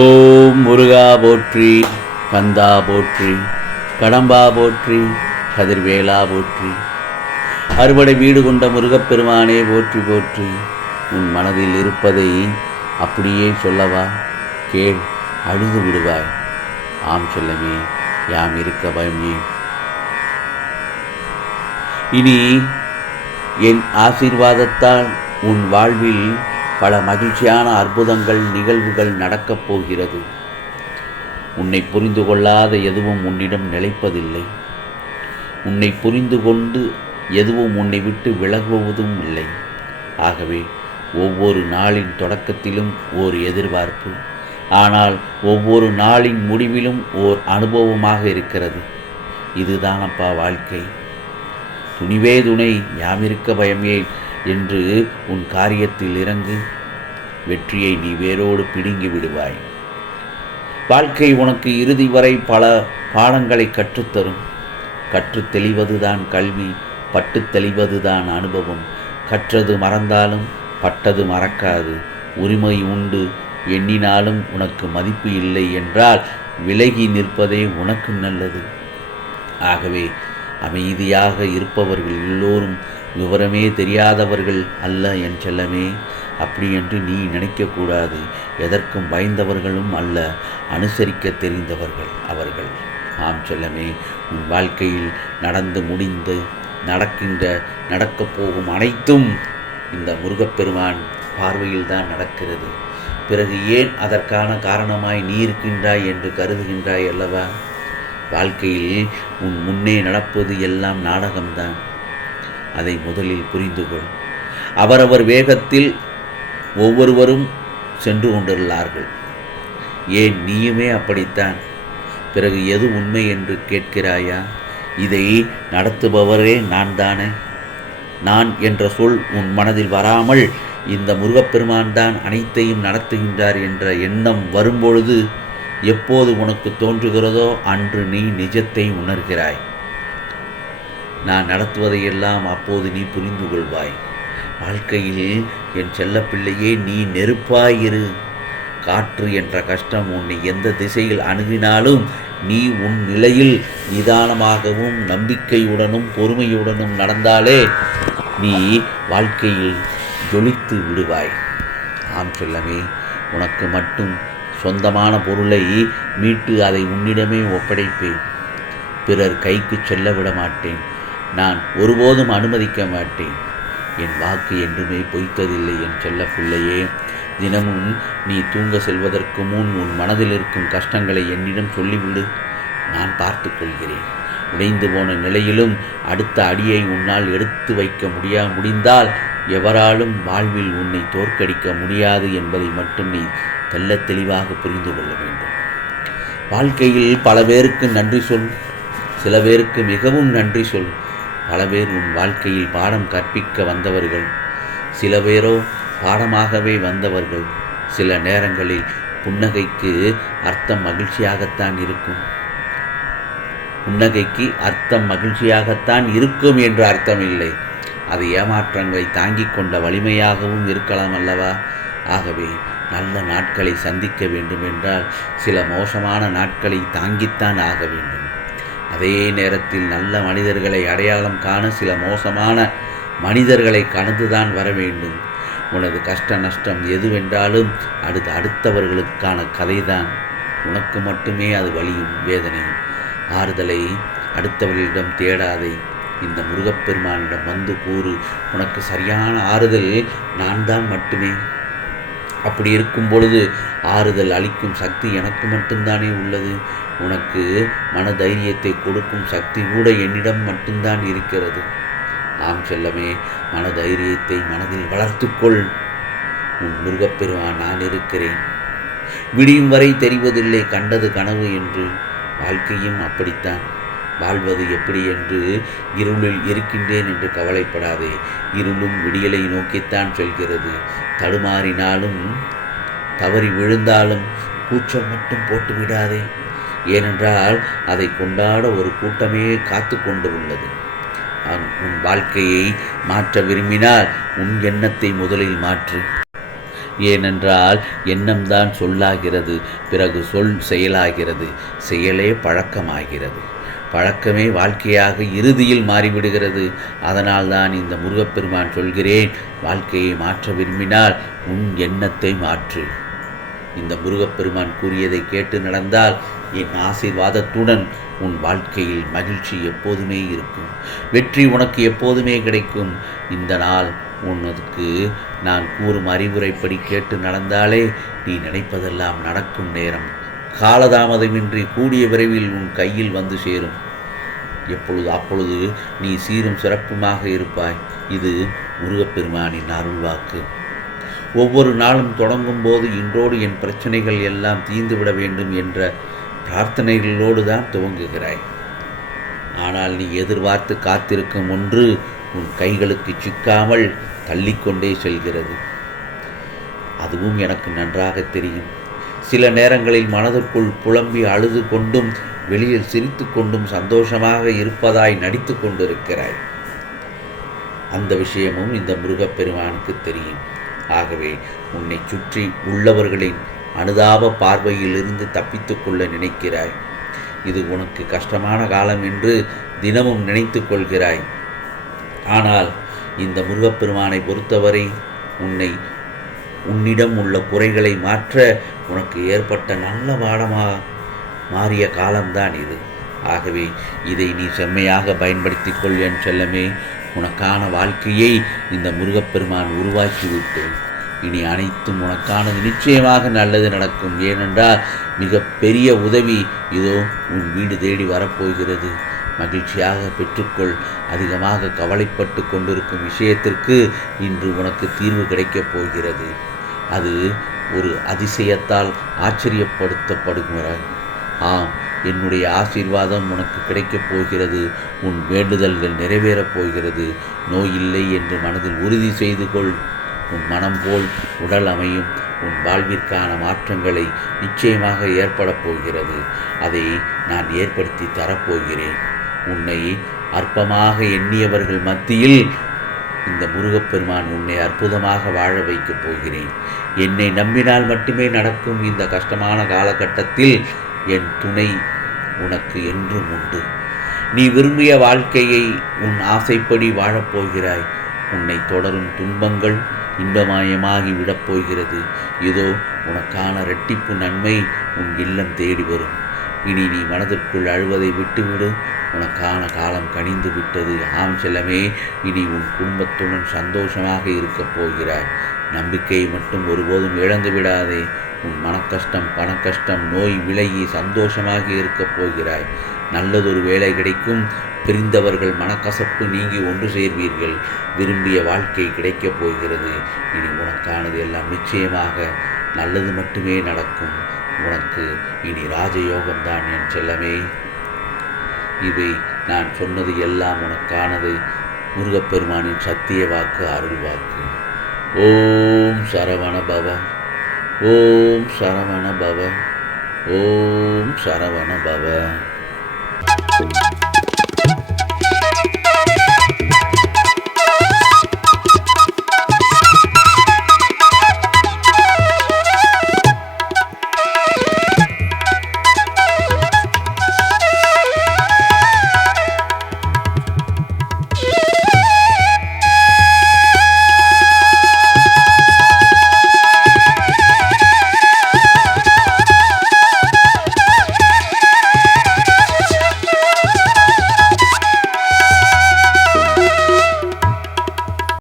ஓம் முருகா போற்றி கந்தா போற்றி கடம்பா போற்றி கதிர்வேலா போற்றி. அறுவடை வீடு கொண்ட முருகப்பெருமானே போற்றி போற்றி. உன் மனதில் இருப்பதை அப்படியே சொல்லவா? கேள் அழுது விடுவாய். ஆம் செல்லமே யாம் இருக்க பயமே இனி என் ஆசீர்வாதத்தால் உன் வாழ்வில் பல மகிழ்ச்சியான அற்புதங்கள் நிகழ்வுகள் நடக்கப் போகிறது. உன்னை புரிந்து கொள்ளாத எதுவும் உன்னிடம் நிலைப்பதில்லை. உன்னை புரிந்து கொண்டு எதுவும் உன்னை விட்டு விலகுவதும் இல்லை. ஆகவே ஒவ்வொரு நாளின் தொடக்கத்திலும் ஓர் எதிர்பார்ப்பு. ஆனால் ஒவ்வொரு நாளின் முடிவிலும் ஓர் அனுபவமாக இருக்கிறது. இதுதானப்பா வாழ்க்கை. துணிவே துணை யாமிருக்க பயமே என்று உன் காரியத்தில் இறங்கு. வெற்றியை நீ வேரோடு பிடுங்கி விடுவாய். வாழ்க்கை உனக்கு இறுதி வரை பல பாடங்களை கற்றுத்தரும். கற்றுத் தெளிவதுதான் கல்வி பட்டுத் தெளிவதுதான் அனுபவம். கற்றது மறந்தாலும் பட்டது மறக்காது. உரிமை உண்டு எண்ணினாலும் உனக்கு மதிப்பு இல்லை என்றால் விலகி நிற்பதே உனக்கு நல்லது. ஆகவே அமைதியாக இருப்பவர்கள் எல்லோரும் விவரமே தெரியாதவர்கள் அல்ல என் செல்லமே. அப்படி என்று நீ நினைக்கக்கூடாது. எதற்கும் பயந்தவர்களும் அல்ல. அனுசரிக்க தெரிந்தவர்கள் அவர்கள். ஆம் செல்லமே உன் வாழ்க்கையில் நடந்து முடிந்து நடக்கின்ற நடக்கப் போகும் அனைத்தும் இந்த முருகப்பெருமான் பார்வையில் தான் நடக்கிறது. பிறகு ஏன் அதற்கான காரணமாய் நீ இருக்கின்றாய் என்று கருதுகின்றாய் அல்லவா? வாழ்க்கையில் உன் முன்னே நடப்பது எல்லாம் நாடகம்தான். அதை முதலில் புரிந்து கொள். அவரவர் வேகத்தில் ஒவ்வொருவரும் சென்று கொண்டுள்ளார்கள் ஏன் நீயுமே அப்படித்தான்? பிறகு எது உண்மை என்று கேட்கிறாயா? இதை நடத்துபவரே நான் தானே நான் என்ற சொல் உன் மனதில் வராமல் இந்த முருகப்பெருமான் தான் அனைத்தையும் நடத்துகின்றார் என்ற எண்ணம் வரும்பொழுது எப்போது உனக்கு தோன்றுகிறதோ அன்று நீ நிஜத்தை உணர்கிறாய். நான் நடத்துவதையெல்லாம் அப்போது நீ புரிந்து கொள்வாய் வாழ்க்கையில் என் செல்லப்பிள்ளையே நீ நெருப்பாயிரு காற்று என்ற கஷ்டம் உன்னை எந்த திசையில் அணுகினாலும் நீ உன் நிலையில் நிதானமாகவும் நம்பிக்கையுடனும் பொறுமையுடனும் நடந்தாலே நீ வாழ்க்கையில் ஜொலித்து விடுவாய். ஆம் செல்லமே உனக்கு மட்டும் சொந்தமான பொருளை மீட்டு அதை உன்னிடமே ஒப்படைப்பேன். பிறர் கைக்கு செல்ல விட மாட்டேன் நான் ஒருபோதும் அனுமதிக்க மாட்டேன். என் வாக்கு என்றுமே பொய்த்ததில்லை என் செல்ல பிள்ளையே. தினமும் நீ தூங்க செல்வதற்கு முன் உன் மனதில் இருக்கும் கஷ்டங்களை என்னிடம் சொல்லிவிடு. நான் பார்த்து கொள்கிறேன். உடைந்து போன நிலையிலும் அடுத்த அடியை உன்னால் எடுத்து வைக்க முடியா முடிந்தால் எவராலும் வாழ்வில் உன்னை தோற்கடிக்க முடியாது என்பதை மட்டும் நீ தெல்ல தெளிவாக புரிந்து கொள்ள வேண்டும். வாழ்க்கையில் பல பேருக்கு நன்றி சொல் சில பேருக்கு மிகவும் நன்றி சொல் பல பேர் உன் வாழ்க்கையில் பாடம் கற்பிக்க வந்தவர்கள். சில பேரோ பாடமாகவே வந்தவர்கள். சில நேரங்களில் புன்னகைக்கு அர்த்தம் மகிழ்ச்சியாகத்தான் இருக்கும். புன்னகைக்கு அர்த்தம் மகிழ்ச்சியாகத்தான் இருக்கும் என்று அர்த்தம் இல்லை அது ஏமாற்றங்களை தாங்கிக் கொண்ட வலிமையாகவும் இருக்கலாம் அல்லவா? ஆகவே நல்ல நாட்களை சந்திக்க வேண்டும் என்றால் சில மோசமான நாட்களை தாங்கித்தான் ஆக வேண்டும். அதே நேரத்தில் நல்ல மனிதர்களை அடையாளம் காண சில மோசமான மனிதர்களை கடந்துதான் வர வேண்டும். உனது கஷ்ட நஷ்டம் எதுவென்றாலும் அடுத்து அடுத்தவர்களுக்கான கதைதான். உனக்கு மட்டுமே அது வலியும் வேதனையும். ஆறுதலை அடுத்தவர்களிடம் தேடாதே. இந்த முருகப்பெருமானிடம் வந்து கூறு உனக்கு சரியான ஆறுதல் நான் தான் மட்டுமே. அப்படி இருக்கும் பொழுது ஆறுதல் அளிக்கும் சக்தி எனக்கு மட்டும்தானே உள்ளது. உனக்கு மன தைரியத்தை கொடுக்கும் சக்தி கூட என்னிடம் மட்டும்தான் இருக்கிறது. ஆம் செல்லமே மன தைரியத்தை மனதில் வளர்த்துக்கொள். உன் முருகப்பெருமான் நான் இருக்கிறேன். விடியும் வரை தெரிவதில்லை கண்டது கனவு என்று. வாழ்க்கையும் அப்படித்தான். வாழ்வது எப்படி என்று இருளில் இருக்கின்றேன் என்று கவலைப்படாதே. இருளும் விடியலை நோக்கித்தான் செல்கிறது. தடுமாறினாலும் தவறி விழுந்தாலும் கூச்சம் மட்டும் போட்டு விடாதே. ஏனென்றால் அதை கொண்டாட ஒரு கூட்டமே காத்து கொண்டு உள்ளது உன் வாழ்க்கையை மாற்ற விரும்பினால் உன் எண்ணத்தை முதலில் மாற்று. ஏனென்றால் எண்ணம்தான் சொல்லாகிறது பிறகு சொல் செயலாகிறது செயலே பழக்கமாகிறது. பழக்கமே வாழ்க்கையாக இறுதியில் மாறிவிடுகிறது. அதனால்தான் இந்த முருகப்பெருமான் சொல்கிறேன் வாழ்க்கையை மாற்ற விரும்பினால் உன் எண்ணத்தை மாற்று. இந்த முருகப்பெருமான் கூறியதை கேட்டு நடந்தால் என் ஆசீர்வாதத்துடன் உன் வாழ்க்கையில் மகிழ்ச்சி எப்போதுமே இருக்கும். வெற்றி உனக்கு எப்போதுமே கிடைக்கும். இந்த நாள் உனக்கு நான் கூறும் அறிவுரைப்படி கேட்டு நடந்தாலே நீ நினைப்பதெல்லாம் நடக்கும் நேரம். காலதாமதமின்றி கூடிய விரைவில் உன் கையில் வந்து சேரும். எப்பொழுது அப்பொழுது நீ சீரும் சிறப்புமாக இருப்பாய். இது முருகப்பெருமானின் அருள்வாக்கு. ஒவ்வொரு நாளும் தொடங்கும் போது இன்றோடு என் பிரச்சனைகள் எல்லாம் தீர்ந்துவிட வேண்டும் என்ற பிரார்த்தனைகளோடு தான் துவங்குகிறாய். ஆனால் நீ எதிர்பார்த்து காத்திருக்கும் ஒன்று உன் கைகளுக்கு சிக்காமல் தள்ளிக்கொண்டே செல்கிறது. அதுவும் எனக்கு நன்றாக தெரியும். சில நேரங்களில் மனதுக்குள் புலம்பி அழுது கொண்டும் வெளியில் சிரித்து கொண்டும் சந்தோஷமாக இருப்பதாய் நடித்து கொண்டிருக்கிறாய். அந்த விஷயமும் இந்த முருகப்பெருமானுக்கு தெரியும். ஆகவே உன்னை சுற்றி உள்ளவர்களின் அனுதாப பார்வையிலிருந்து தப்பித்து கொள்ள நினைக்கிறாய். இது உனக்கு கஷ்டமான காலம் என்று தினமும் நினைத்து கொள்கிறாய். ஆனால் இந்த முருகப்பெருமானை பொறுத்தவரை உன்னை உன்னிடம் உள்ள குறைகளை மாற்ற உனக்கு ஏற்பட்ட நல்ல பாடமாக மாறிய காலம்தான் இது. ஆகவே இதை நீ செம்மையாக பயன்படுத்திக் கொள் என் செல்லமே. உனக்கான வாழ்க்கையை இந்த முருகப்பெருமான் உருவாக்கிவிட்டேன் இனி அனைத்தும் உனக்கானது நிச்சயமாக நல்லது நடக்கும். ஏனென்றால் மிக பெரிய உதவி இதோ உன் வீடு தேடி வரப்போகிறது. மகிழ்ச்சியாக பெற்றுக்கொள். அதிகமாக கவலைப்பட்டு கொண்டிருக்கும் விஷயத்திற்கு இன்று உனக்கு தீர்வு கிடைக்கப் போகிறது. அது ஒரு அதிசயத்தால் ஆச்சரியப்படுத்தப்படுகிறாய். ஆம் என்னுடைய ஆசீர்வாதம் உனக்கு கிடைக்கப் போகிறது உன் வேண்டுதல்கள் நிறைவேறப் போகிறது. நோய் இல்லை என்று மனதில் உறுதி செய்து கொள். உன் மனம் போல் உடல் அமையும் உன் வாழ்விற்கான மாற்றங்களை நிச்சயமாக ஏற்படப் போகிறது. அதை நான் ஏற்படுத்தி தரப்போகிறேன். உன்னை அற்பமாக எண்ணியவர்கள் மத்தியில் இந்த முருகப்பெருமான் உன்னை அற்புதமாக வாழ வைக்கப் போகிறேன். என்னை நம்பினால் மட்டுமே நடக்கும் இந்த கஷ்டமான காலகட்டத்தில் என் துணை உனக்கு என்றும் உண்டு. நீ விரும்பிய வாழ்க்கையை உன் ஆசைப்படி வாழப்போகிறாய் உன்னை தொடரும் துன்பங்கள் இன்பமயமாகி விடப் போகிறது. இதோ உனக்கான இரட்டிப்பு நன்மை உன் இல்லம் தேடி வரும். இனி நீ மனதிற்குள் அழுவதை விட்டுவிடு. உனக்கான காலம் கனிந்து விட்டது. ஆம் செல்லமே இனி உன் குடும்பத்துடன் சந்தோஷமாக இருக்கப் போகிறாய். நம்பிக்கையை மட்டும் ஒருபோதும் இழந்து விடாதே. உன் மனக்கஷ்டம் பணக்கஷ்டம் நோய் விலகி சந்தோஷமாக இருக்கப் போகிறாய். நல்லதொரு வேலை கிடைக்கும். பிரிந்தவர்கள் மனக்கசப்பு நீங்கி ஒன்று சேர்வீர்கள். விரும்பிய வாழ்க்கை கிடைக்கப் போகிறது. இனி உனக்கானது எல்லாம் நிச்சயமாக நல்லது மட்டுமே நடக்கும். உனக்கு இனி ராஜயோகம்தான் என் செல்லமே. இவை நான் சொன்னது எல்லாம் உனக்கானது முருகப்பெருமானின் சத்திய வாக்கு அருள் வாக்கு. ஓம் சரவண பவ. ஓம் சரவண பவ. ஓம் சரவண பவ.